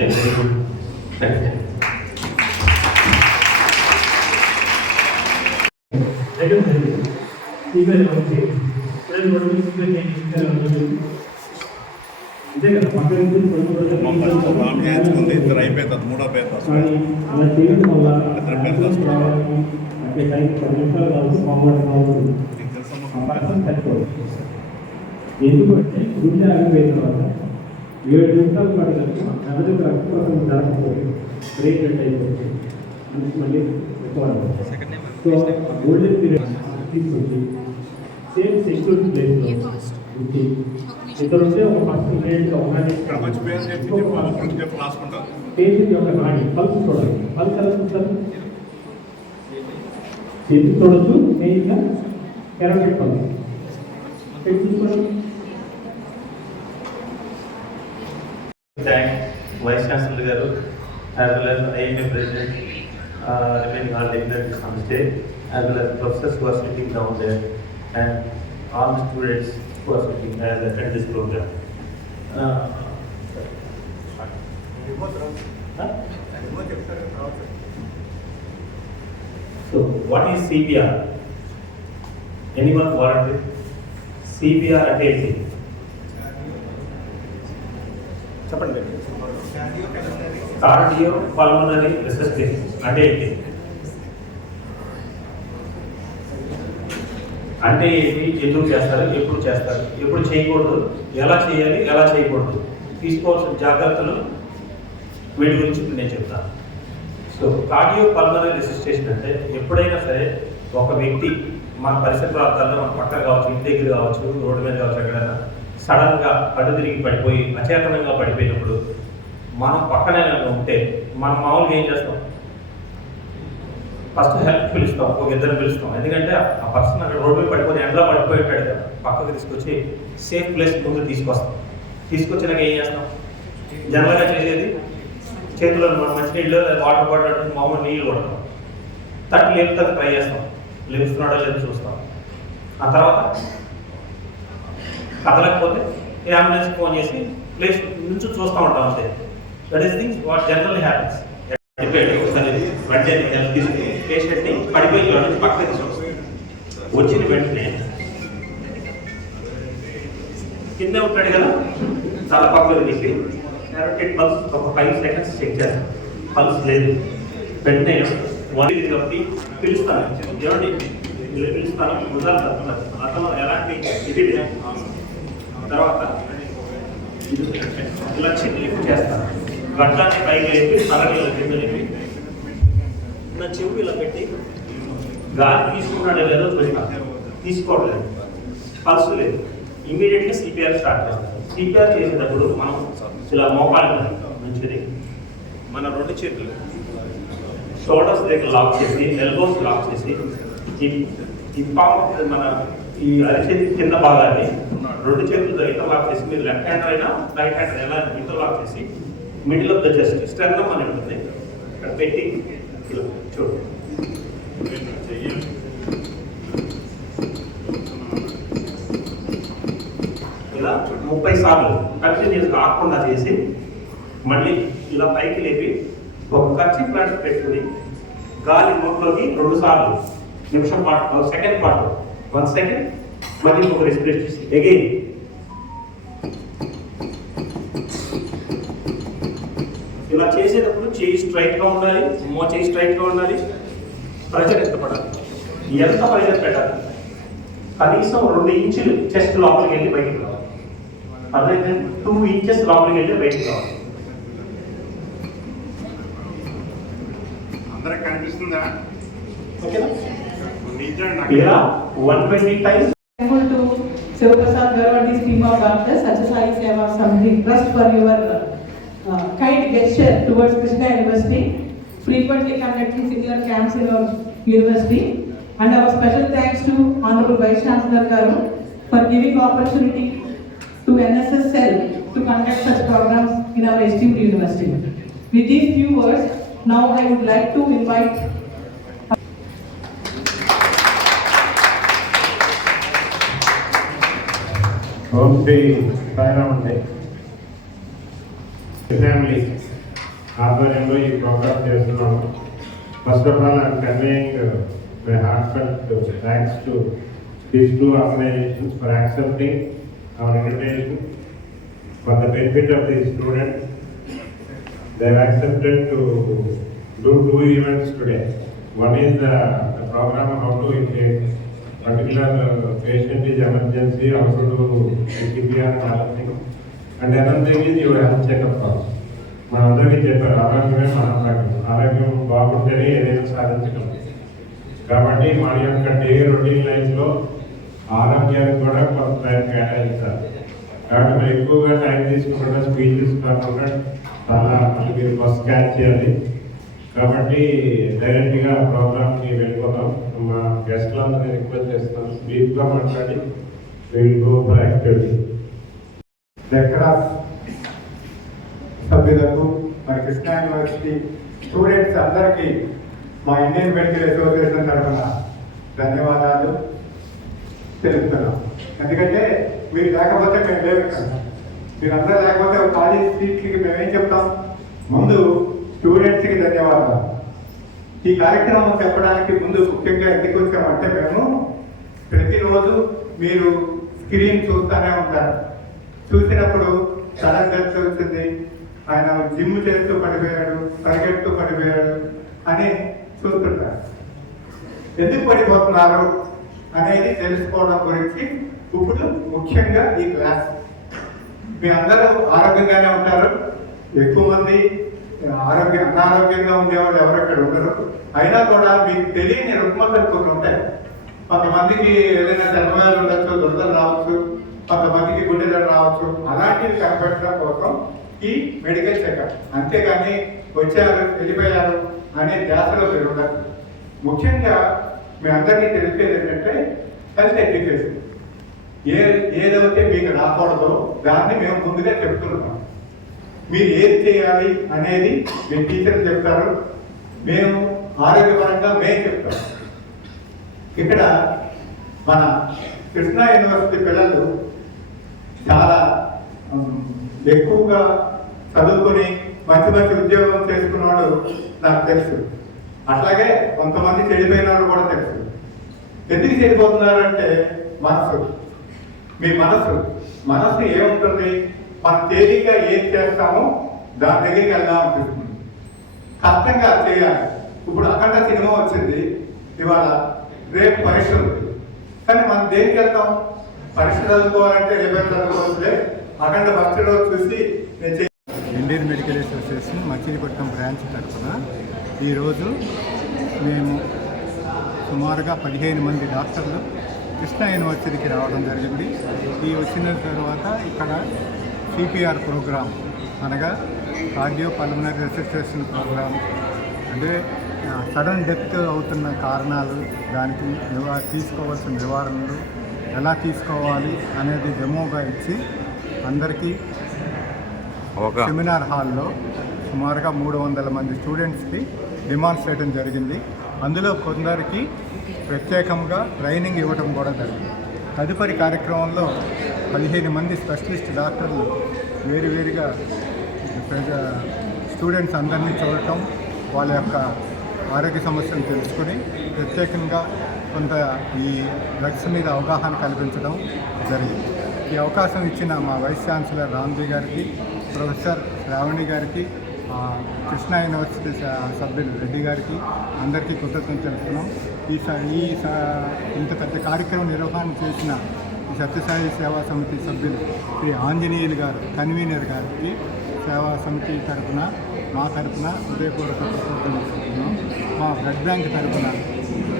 Very good నేర్చుకుంది ఇద్దరు మూడో పేరు ఇద్దరు పేరు తెలుసమ్మా ఎందుకంటే గుండె ఆగిపోయిన తర్వాత ఏడు నిమిషాలు పాటు కనుక మెదడుకు రక్తప్రసరణ జరగకపోతే బ్రెయిన్ డెడ్ అయిపోతుంది అందుకు మళ్ళీ రికవర్ సో గోల్డెన్ పీరియడ్ తీసుకొచ్చి సేమ్ సెక్యూరిటీ ప్లేస్లో ఉంచి ఇద్దరు ఉంటే ఒక పర్సన్ చెప్పు రాసుకుంటాం పేషెంట్ యొక్క నాడి పల్స్ చూడాలి పల్స్ ఎలా చూస్తారు? చేతి చూడొచ్చు మెయిన్గా కెరాటిక్ పల్స్ ఎటు థ్యాంక్ వైస్ ఛాన్సలర్ గారు as well as IMA president remaining all dignitaries on stage as well as professors who are sitting down there and all the students who are sitting as attend this program. Uh, huh? So what is CPR? Anyone volunteer? CPR అంటే ఏంటి? చెప్పండి cardio pulmonary resuscitation అంటే ఏంటి? అంటే ఏంటి? ఎందుకు చేస్తారు? ఎప్పుడు చేస్తారు? ఎప్పుడు చేయకూడదు? ఎలా చేయాలి? ఎలా చేయకూడదు? తీసుకోవాల్సిన జాగ్రత్తలు వీటి గురించి నేను చెప్తాను. సో కార్డియో పల్మనరీ రెసిస్టేషన్ అంటే ఎప్పుడైనా సరే ఒక వ్యక్తి మన పరిసర ప్రాంతాల్లో మన పక్కన కావచ్చు ఇంటి దగ్గర కావచ్చు రోడ్డు మీద కావచ్చు ఎక్కడైనా సడన్గా అడ్డు తిరిగి పడిపోయి అచేతనంగా పడిపోయినప్పుడు మనం పక్కనే ఉంటే మనం మామూలుగా ఏం చేస్తాం? ఫస్ట్ హెల్ప్ పిలుస్తాం ఒక ఇద్దరు పిలుస్తాం. ఎందుకంటే ఆ పర్సన్ అక్కడ రోడ్డు మీద పడిపోయి ఎండలో పడిపోయి ఉంటాడు కదా. పక్కకు తీసుకొచ్చి సేఫ్ ప్లేస్ ముందు తీసుకొస్తాం. తీసుకొచ్చినాక ఏం చేస్తాం? జనరల్గా చేసేది చేతిలో మనం మంచినీళ్ళు లేదా వాటర్ బాటిల్ మామూలు నీళ్ళు కొడతాం. తట్టు లేపుతా ట్రై చేస్తాం. లేపుతున్నాడో లేదో చూస్తాం. ఆ తర్వాత కదలకపోతే అంబులెన్స్ ఫోన్ చేసి ప్లేస్ నుంచి చూస్తూ ఉంటాం అంతే. That is things what generally happens పడిపోయాడు ఒకసారి వెంటనే హెల్ప్ తీసుకుని పేషెంట్ని పడిపోయి నుంచి పక్కన తీసుకొస్తాం. వచ్చిన వెంటనే కింద ఉంటాడు కదా చాలా పక్కన తీసి థెరపిక్ పల్స్ ఒక ఫైవ్ సెకండ్స్ చెక్ చేస్తాం. పల్స్ లేదు. వెంటనే వన్ కాబట్టి పిలుస్తాను. ఏమండి పిలుస్తాను ఉదాహరణ అతను ఎలాంటి ఇది లేదు. తర్వాత ఇలా చెక్ లిఫ్ట్ చేస్తాను. గడ్డాన్ని పైకి లేపి తలని ఇలా కింద లేపి నా చెవు ఇలా పెట్టి గాలి తీసుకున్నాడో లేదో చూస్తా తీసుకోవట్లేదు. పల్స్ లేదు. ఇమీడియట్గా సిపిఆర్ స్టార్ట్ చేస్తాం. సిపిఆర్ చేసేటప్పుడు మనం ఇలా మోకాలు మంచిది. మన రెండు చేతులు. షోల్డర్స్ దగ్గర లాక్ చేసి ఎల్బోస్ లాక్ చేసి ఈ ఈ పాము మన ఈ అరిచేతి కింద భాగాన్ని రెండు చేతులతో ఇంటర్లాక్ చేసి మీరు లెఫ్ట్ హ్యాండ్ అయినా రైట్ హ్యాండ్ ఎలా ఇంటర్లాక్ చేసి middle of the chest sternum అని ఉంటుంది. ఇక్కడ పెట్టి ఇలా ఇలా ముప్పై సార్లు కంటిన్యూస్ కాకుండా చేసి మళ్ళీ ఇలా పైకి లేపి ఒక కచ్చి ప్లాంట్ పెట్టుకుని గాలి నోట్లోకి రెండు సార్లు నిమిషం పాటు సెకండ్ పాటు వన్ సెకండ్ మళ్ళీ ఒక రెస్పిరేట్ చేసి. అగైన్ ఇలా చేసేటప్పుడు చేయి స్ట్రైట్గా ఉండాలి మో చేయి స్ట్రైట్గా ఉండాలి. ప్రెషర్ ఎంత పడాలి? ఎంత ప్రెషర్ పెట్టాలి? కనీసం రెండు ఇంచులు చెస్ట్ లోపలికి వెళ్ళి బయటికి రావాలి. అదైతే టూ ఇంచెస్ లోపలికి వెళ్ళి బయటికి రావాలి. అందరికి కనిపిస్తుందా? ఓకేనా ఇలా one twenty times thankful to Sivaprasad Garu and his team of doctors, Satyasai Seva Samiti Trust for your uh, kind gesture towards Krishna University, frequently conducting similar camps in our university. And our special thanks to Honorable Vice Chancellor Garu for giving opportunity to NSS cell to conduct such programs in our esteemed university. With these few words, now I would like to invite okay Sairam అండి family ఆధ్వర్యంలో ఈ programme చేస్తున్నాము first of all I'm conveying my heartfelt thanks to these two organizations for accepting our invitation for the benefit of the students. They have accepted to do two events today. One is the, the program how to particular patient is emergency patient is emergency, how to do CPR and other things. And another మనందరికీ చెప్పారు ఆరోగ్యమే మహాభాగ్యం ఆరోగ్యం బాగుంటేనే ఏదైనా సాధించగలం. కాబట్టి మన యొక్క డే రొటీన్ లైఫ్లో ఆరోగ్యానికి కూడా కొంత టైం కేటాయించాలి కాబట్టి మనం ఎక్కువగా టైం తీసుకోకుండా స్పీచెస్ కాకుండా చాలా మీరు బస్ క్యాచ్ చేయాలి. కాబట్టి డైరెక్ట్గా ప్రోగ్రామ్కి వెళ్ళిపోతాం. మా గెస్ట్లందరినీ రిక్వెస్ట్ చేస్తున్నాను బ్రీఫ్గా మాట్లాడి విల్ గో ఫర్ యాక్టివిటీ సభ్యులకు మన కృష్ణా యూనివర్సిటీ స్టూడెంట్స్ అందరికీ మా ఇండియన్ మెడికల్ అసోసియేషన్ తరఫున ధన్యవాదాలు తెలుపుతున్నాం. ఎందుకంటే మీరు లేకపోతే మేము లేవు మీరు అందరూ లేకపోతే కాలేజ్ సీట్కి మేమేం చెప్తాం? ముందు స్టూడెంట్స్కి ధన్యవాదాలు. ఈ కార్యక్రమం చెప్పడానికి ముందు ముఖ్యంగా ఎందుకు వచ్చామంటే మేము ప్రతిరోజు మీరు స్క్రీన్ చూస్తూనే ఉంటారు. చూసినప్పుడు చాలా డెత్ అవుతుంది ఆయన జిమ్ చేస్తూ పడిపోయాడు పరిగెడుతూ పడిపోయాడు అని చూస్తుంటారు. ఎందుకు పడిపోతున్నారు అనేది తెలుసుకోవడం గురించి ఇప్పుడు ముఖ్యంగా ఈ క్లాస్. మీ అందరూ ఆరోగ్యంగానే ఉంటారు. ఎక్కువ మంది ఆరోగ్య అనారోగ్యంగా ఉండేవాళ్ళు ఎవరు ఉండరు. అయినా కూడా మీకు తెలియని రుగ్మతలు కొన్ని ఉంటాయి. కొంతమందికి ఏదైనా చర్మగాలు ఉండొచ్చు దురదలు రావచ్చు. కొంతమందికి గుండెలు రావచ్చు. అలాంటివి కనిపెట్టడం కోసం ఈ మెడికల్ చెకప్. అంతేగాని వచ్చారు వెళ్ళిపోయారు అనే ధ్యాసలో మీరు ఉండాలి. ముఖ్యంగా మీ అందరికీ తెలిసేది ఏంటంటే హెల్త్ ఎడ్యుకేషన్ ఏ ఏదైతే మీకు రాకూడదో దాన్ని మేము ముందుగా చెప్తున్నాం. మీరు ఏం చేయాలి అనేది మీ టీచర్ చెప్తారు. మేము ఆరోగ్యపరంగా మేము చెప్తాం. ఇక్కడ మన కృష్ణా యూనివర్సిటీ పిల్లలు చాలా ఎక్కువగా చదువుకొని మంచి మంచి ఉద్యోగం చేసుకున్నవాడు నాకు తెలుసు. అట్లాగే కొంతమంది చెడిపోయిన వాళ్ళు కూడా తెలుసు. ఎందుకు చెడిపోతున్నారంటే మనసు. మీ మనసు. మనసు ఏముంటుంది? మనం తేలిగ్గా ఏం చేస్తామో దాని దగ్గరికి వెళ్దాం అనిపిస్తుంది. కష్టంగా చేయాలి. ఇప్పుడు అఖండ సినిమా వచ్చింది. ఇవాళ రేపు పరీక్ష ఉంది. కానీ మనం దేనికి వెళ్తాం? పరీక్ష చదువుకోవాలంటే రేపు చదువుకోవచ్చులే అఖండ ఫస్ట్ రోజు చూసి నేను Indian Medical Association Machilipatnam branch తరఫున ఈరోజు మేము సుమారుగా పదిహేను మంది డాక్టర్లు కృష్ణా యూనివర్సిటీకి రావడం జరిగింది. ఈ వచ్చిన తర్వాత ఇక్కడ సిపిఆర్ ప్రోగ్రామ్ అనగా కార్డియో పల్మనరీ రెసిస్ట్రేషన్ ప్రోగ్రామ్ అంటే సడన్ డెత్ అవుతున్న కారణాలు దానికి నివా తీసుకోవాల్సిన నివారణలు ఎలా తీసుకోవాలి అనేది డెమోగా ఇచ్చి అందరికీ సెమినార్ హాల్లో సుమారుగా మూడు వందల మంది స్టూడెంట్స్కి డిమాన్స్ట్రేషన్ జరిగింది. అందులో కొందరికి ప్రత్యేకంగా ట్రైనింగ్ ఇవ్వడం కూడా జరిగింది. తదుపరి కార్యక్రమంలో పదిహేను మంది స్పెషలిస్ట్ డాక్టర్లు వేరువేరుగా ప్రజ- స్టూడెంట్స్ అందరినీ చూడటం వాళ్ళ యొక్క ఆరోగ్య సమస్యలు తెలుసుకుని ప్రత్యేకంగా కొంత ఈ డ్రగ్స్ మీద అవగాహన కల్పించడం జరిగింది. ఈ అవకాశం ఇచ్చిన మా వైస్ ఛాన్సలర్ రామ్జీ గారికి ప్రొఫెసర్ శ్రావణి గారికి కృష్ణ కృష్ణా యూనివర్సిటీ సభ్యులు రెడ్డి గారికి అందరికీ కృతజ్ఞతలు తెలుపుతున్నాం. ఈ స- ఈ ఇంత పెద్ద కార్యక్రమం నిర్వహణ చేసిన సత్యసాయి సేవా సమితి సభ్యులు శ్రీ ఆంజనేయులు గారు కన్వీనర్ గారికి సేవా సమితి తరఫున మా తరఫున హృదయపూర్వక కృతజ్ఞతలు మా బ్లడ్ బ్యాంక్ తరఫున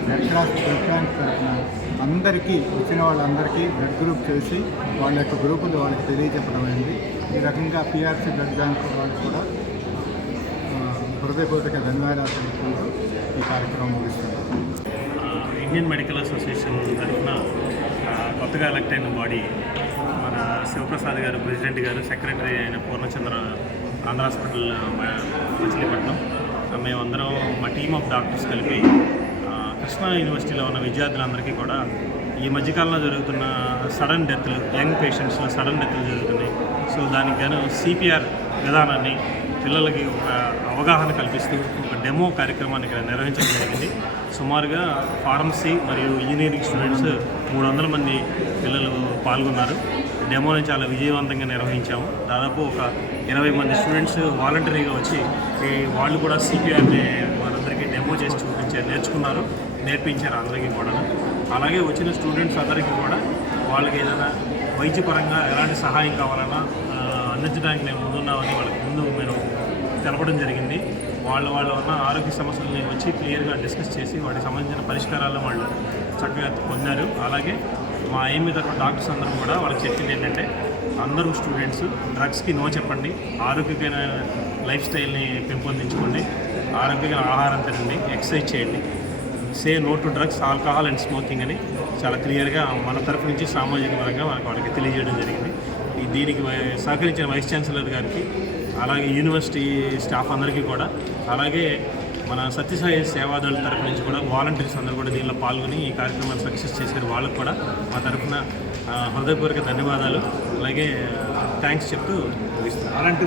రెడ్ క్రాస్ బ్లడ్ బ్యాంక్ తరఫున అందరికీ వచ్చిన వాళ్ళందరికీ బ్లడ్ గ్రూప్ చేసి వాళ్ళ యొక్క గ్రూపులు వాళ్ళకి తెలియజెప్పడం అయింది. ఈ రకంగా పిఆర్సీ బ్లడ్ బ్యాంక్ వాళ్ళు కూడా హృదయపూర్వక ధన్యవాదాలు తెలుపుకుంటూ ఈ కార్యక్రమం ముగిస్తున్నారు ఇండియన్ మెడికల్ అసోసియేషన్ తరఫున కొత్తగా ఎలక్ట్ అయిన బాడీ మన శివప్రసాద్ గారు ప్రెసిడెంట్ గారు సెక్రటరీ అయిన పూర్ణచంద్ర ఆంధ్ర హాస్పిటల్ మచిలీపట్నం. మేమందరం మా టీమ్ ఆఫ్ డాక్టర్స్ కలిపి కృష్ణా యూనివర్సిటీలో ఉన్న విద్యార్థులందరికీ కూడా ఈ మధ్యకాలంలో జరుగుతున్న సడన్ డెత్లు యంగ్ పేషెంట్స్లో సడన్ డెత్లు జరుగుతున్నాయి. సో దానికి గాను సిపిఆర్ విధానాన్ని పిల్లలకి ఒక అవగాహన కల్పిస్తూ ఒక డెమో కార్యక్రమాన్ని ఇక్కడ నిర్వహించడం జరిగింది. సుమారుగా ఫార్మసీ మరియు ఇంజనీరింగ్ స్టూడెంట్స్ మూడు వందల మంది పిల్లలు పాల్గొన్నారు. డెమోని చాలా విజయవంతంగా నిర్వహించాము. దాదాపు ఒక ఇరవై మంది స్టూడెంట్స్ వాలంటరీగా వచ్చి వాళ్ళు కూడా సిపిఆర్ని వారందరికీ డెమో చేసి చూపించారు నేర్చుకున్నారు నేర్పించారు అందరికీ కూడా. అలాగే వచ్చిన స్టూడెంట్స్ అందరికీ కూడా వాళ్ళకి ఏదైనా వైద్యపరంగా ఎలాంటి సహాయం కావాలన్నా అందించడానికి మేము ముందున్నామని వాళ్ళకి ముందు మేము తెలపడం జరిగింది. వాళ్ళ వాళ్ళ ఉన్న ఆరోగ్య సమస్యలని వచ్చి క్లియర్గా డిస్కస్ చేసి వాటికి సంబంధించిన పరిష్కారాలను వాళ్ళు చక్కగా పొందారు. అలాగే మా ఏమి తరఫున డాక్టర్స్ అందరూ కూడా వాళ్ళకి చెప్పింది ఏంటంటే అందరూ స్టూడెంట్స్ డ్రగ్స్కి నో చెప్పండి ఆరోగ్యకరమైన లైఫ్ స్టైల్ని పెంపొందించుకోండి ఆరోగ్యకర ఆహారం తినండి ఎక్సర్సైజ్ చేయండి. Say no to drugs alcohol and smoking అని చాలా క్లియర్గా మన తరఫు నుంచి సామాజిక పరంగా మనకు వాళ్ళకి తెలియజేయడం జరిగింది. ఈ దీనికి వై- సహకరించిన వైస్ ఛాన్సలర్ గారికి అలాగే యూనివర్సిటీ స్టాఫ్ అందరికీ కూడా అలాగే మన సత్యసాయి సేవాదళ తరఫు నుంచి కూడా వాలంటీర్స్ అందరూ కూడా దీనిలో పాల్గొని ఈ కార్యక్రమాన్ని సక్సెస్ చేశారు. వాళ్ళకు కూడా మా తరఫున హృదయపూర్వక ధన్యవాదాలు. అలాగే థ్యాంక్స్ చెప్తూ అలాంటి